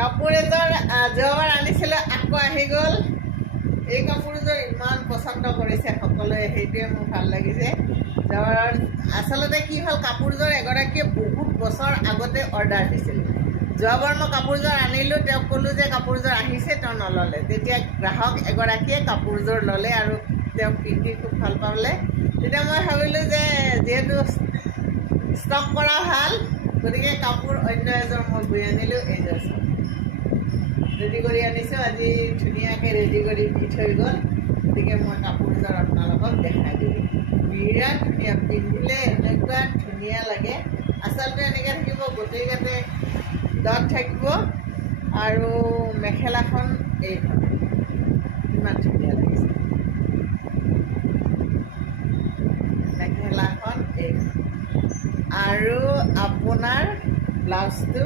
কাপোৰ এযোৰ যোৱাবাৰ আনিছিলোঁ, আকৌ আহি গ'ল। এই কাপোৰযোৰ ইমান পচন্দ কৰিছে সকলোৱে, সেইটোৱে মোৰ ভাল লাগিছে। যোৱাবাৰ আচলতে কি হ'ল, কাপোৰযোৰ এগৰাকীয়ে বহুত বছৰ আগতে অৰ্ডাৰ দিছিল। যোৱাবাৰ মই কাপোৰযোৰ আনিলোঁ, তেওঁক ক'লোঁ যে কাপোৰযোৰ আহিছে, তেওঁ নল'লে। তেতিয়া গ্ৰাহক এগৰাকীয়ে কাপোৰযোৰ ল'লে আৰু তেওঁক পিন্ধি খুব ভাল পালে। তেতিয়া মই ভাবিলোঁ যে যিহেতু ষ্টক কৰা ভাল, গতিকে কাপোৰ অন্য এযোৰ মই বৈ আনিলোঁ। এইযোৰ ৰেডি কৰি আনিছোঁ, আজি ধুনীয়াকৈ ৰেডি কৰি দি থৈ গ'ল। গতিকে মই কাপোৰযোৰ আপোনালোকক দেখাই দিলোঁ। বিৰাট ধুনীয়া, পিন্ধিলে এনেকুৱা ধুনীয়া লাগে। আচলতে এনেকৈ থাকিব, গোটেইগাতে ডট থাকিব আৰু মেখেলাখন এইখন ইমান ধুনীয়া লাগিছে। মেখেলাখন এইখন আৰু আপোনাৰ ব্লাউজটো